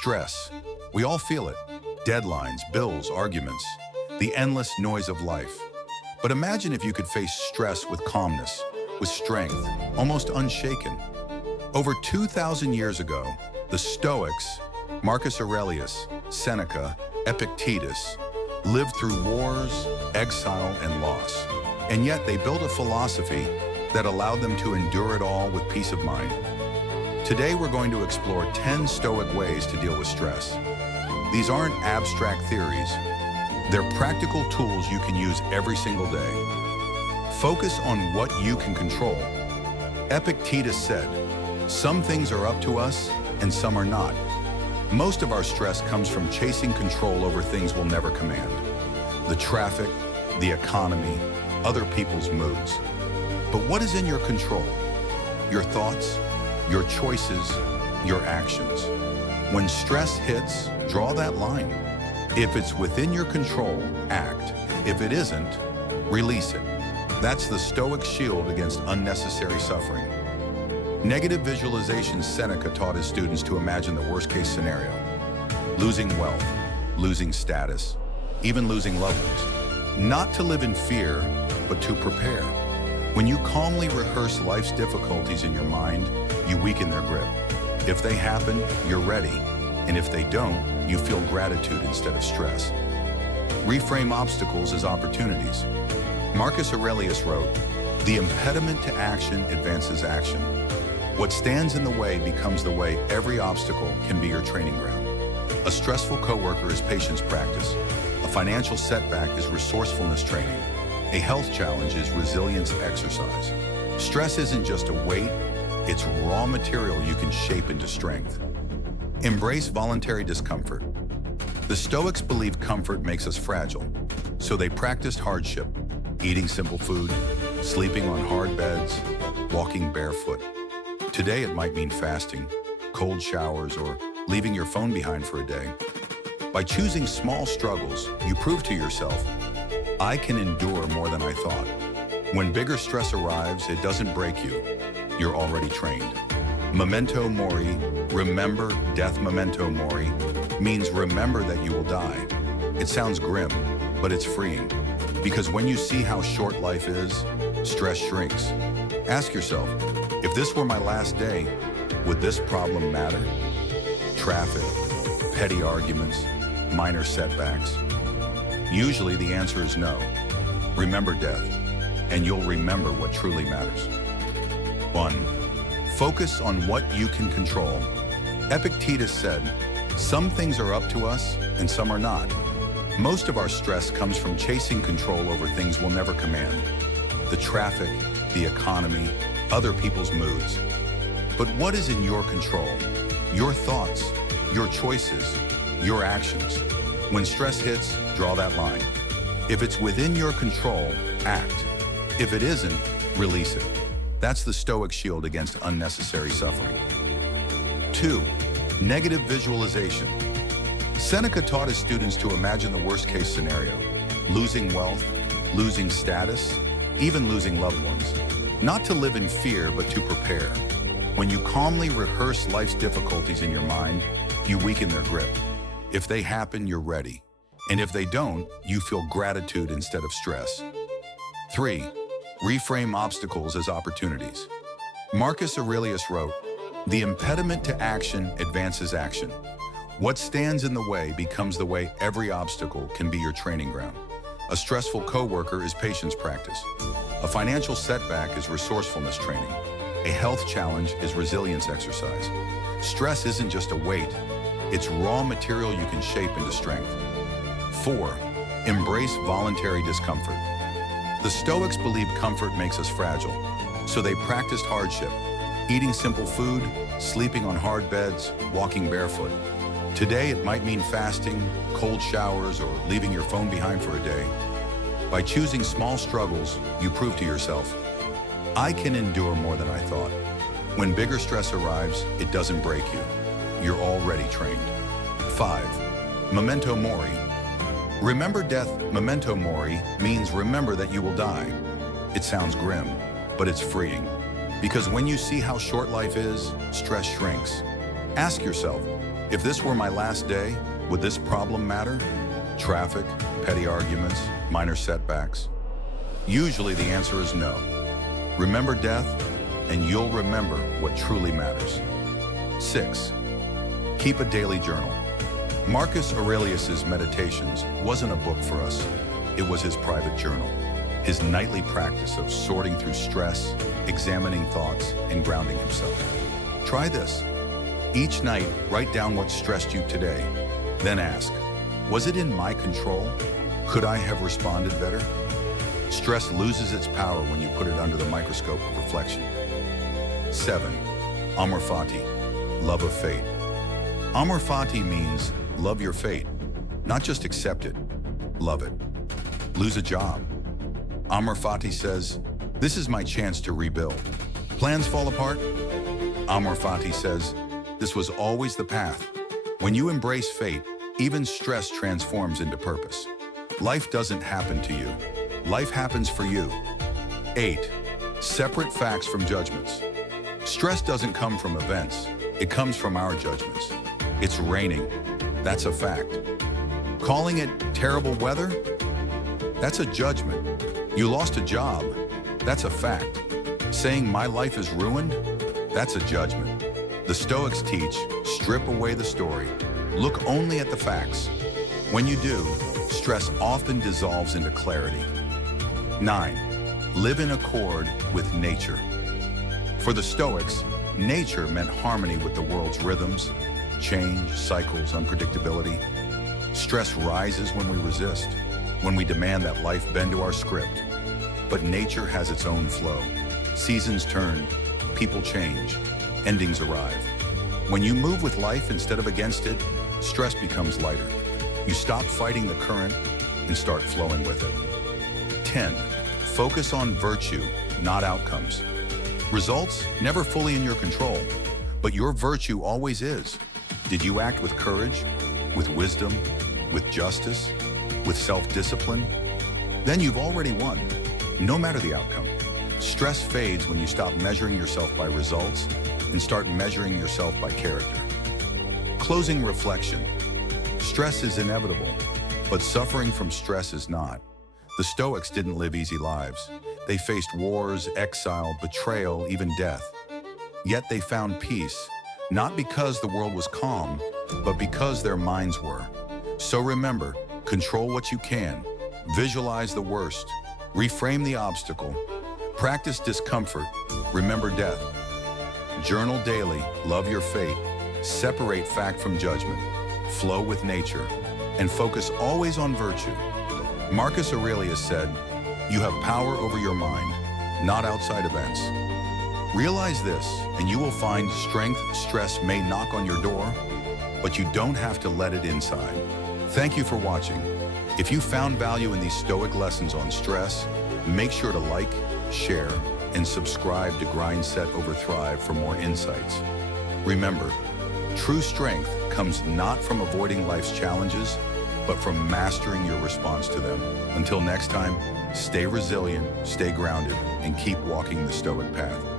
Stress. We all feel it. Deadlines, bills, arguments, the endless noise of life. But imagine if you could face stress with calmness, with strength, almost unshaken. Over 2,000 years ago, the Stoics, Marcus Aurelius, Seneca, Epictetus, lived through wars, exile, and loss. And yet they built a philosophy that allowed them to endure it all with peace of mind. Today we're going to explore 10 Stoic ways to deal with stress. These aren't abstract theories. They're practical tools you can use every single day. Focus on what you can control. Epictetus said, "Some things are up to us and some are not." Most of our stress comes from chasing control over things we'll never command. The traffic, the economy, other people's moods. But what is in your control? Your thoughts, your choices, your actions. When stress hits, draw that line. If it's within your control, act. If it isn't, release it. That's the Stoic shield against unnecessary suffering. Negative visualization. Seneca taught his students to imagine the worst-case scenario. Losing wealth, losing status, even losing loved ones. Not to live in fear, but to prepare. When you calmly rehearse life's difficulties in your mind, you weaken their grip. If they happen, you're ready. And if they don't, you feel gratitude instead of stress. Reframe obstacles as opportunities. Marcus Aurelius wrote, "The impediment to action advances action. What stands in the way becomes the way. Every obstacle can be your training ground." A stressful coworker is patience practice. A financial setback is resourcefulness training. A health challenge is resilience exercise. Stress isn't just a weight, it's raw material you can shape into strength. Embrace voluntary discomfort. The Stoics believe comfort makes us fragile, so they practiced hardship, eating simple food, sleeping on hard beds, walking barefoot. Today it might mean fasting, cold showers, or leaving your phone behind for a day. By choosing small struggles, you prove to yourself, "I can endure more than I thought." When bigger stress arrives, it doesn't break you. You're already trained. Memento mori, remember death. Memento mori means remember that you will die. It sounds grim, but it's freeing. Because when you see how short life is, stress shrinks. Ask yourself, if this were my last day, would this problem matter? Traffic, petty arguments, minor setbacks. Usually the answer is no. Remember death, and you'll remember what truly matters. 1. Focus on what you can control. Epictetus said, "Some things are up to us and some are not." Most of our stress comes from chasing control over things we'll never command. The traffic, the economy, other people's moods. But what is in your control? Your thoughts, your choices, your actions. When stress hits, draw that line. If it's within your control, act. If it isn't, release it. That's the Stoic shield against unnecessary suffering. 2. Negative visualization. Seneca taught his students to imagine the worst-case scenario. Losing wealth, losing status, even losing loved ones. Not to live in fear, but to prepare. When you calmly rehearse life's difficulties in your mind, you weaken their grip. If they happen, you're ready. And if they don't, you feel gratitude instead of stress. 3. Reframe obstacles as opportunities. Marcus Aurelius wrote, "The impediment to action advances action. What stands in the way becomes the way. Every obstacle can be your training ground." A stressful coworker is patience practice. A financial setback is resourcefulness training. A health challenge is resilience exercise. Stress isn't just a weight, it's raw material you can shape into strength. 4. Embrace voluntary discomfort. The Stoics believed comfort makes us fragile, so they practiced hardship, eating simple food, sleeping on hard beds, walking barefoot. Today it might mean fasting, cold showers, or leaving your phone behind for a day. By choosing small struggles, you prove to yourself, "I can endure more than I thought." When bigger stress arrives, it doesn't break you. You're already trained. 5. Memento mori. Remember death. Memento mori means remember that you will die. It sounds grim, but it's freeing. Because when you see how short life is, stress shrinks. Ask yourself, If this were my last day, would this problem matter? Traffic, petty arguments, minor setbacks? Usually the answer is no. Remember death, and you'll remember what truly matters. 6. Keep a daily journal. Marcus Aurelius's Meditations wasn't a book for us. It was his private journal, his nightly practice of sorting through stress, examining thoughts, and grounding himself. Try this. Each night, write down what stressed you today. Then ask, was it in my control? Could I have responded better? Stress loses its power when you put it under the microscope of reflection. 7. Amor fati, love of fate. Amor fati means love your fate, not just accept it, love it. Lose a job. Amor fati says, this is my chance to rebuild. Plans fall apart. Amor fati says, this was always the path. When you embrace fate, even stress transforms into purpose. Life doesn't happen to you. Life happens for you. 8. Separate facts from judgments. Stress doesn't come from events. It comes from our judgments. It's raining. That's a fact. Calling it terrible weather? That's a judgment. You lost a job? That's a fact. Saying my life is ruined? That's a judgment. The Stoics teach, strip away the story. Look only at the facts. When you do, stress often dissolves into clarity. 9. Live in accord with nature. For the Stoics, nature meant harmony with the world's rhythms, change, cycles, unpredictability. Stress rises when we resist, when we demand that life bend to our script. But nature has its own flow. Seasons turn, people change, endings arrive. When you move with life instead of against it, stress becomes lighter. You stop fighting the current and start flowing with it. 10. Focus on virtue, not outcomes. Results never fully in your control, but your virtue always is. Did you act with courage, with wisdom, with justice, with self-discipline? Then you've already won, no matter the outcome. Stress fades when you stop measuring yourself by results and start measuring yourself by character. Closing reflection. Stress is inevitable, but suffering from stress is not. The Stoics didn't live easy lives. They faced wars, exile, betrayal, even death. Yet they found peace, not because the world was calm, but because their minds were. So remember, control what you can, visualize the worst, reframe the obstacle, practice discomfort, remember death. Journal daily, love your fate, separate fact from judgment, flow with nature, and focus always on virtue. Marcus Aurelius said, you have power over your mind, not outside events. Realize this, and you will find strength. Stress may knock on your door, but you don't have to let it inside. Thank you for watching. If you found value in these Stoic lessons on stress, make sure to like, share, and subscribe to Grind, Set, Over, Thrive for more insights. Remember, true strength comes not from avoiding life's challenges, but from mastering your response to them. Until next time, stay resilient, stay grounded, and keep walking the Stoic path.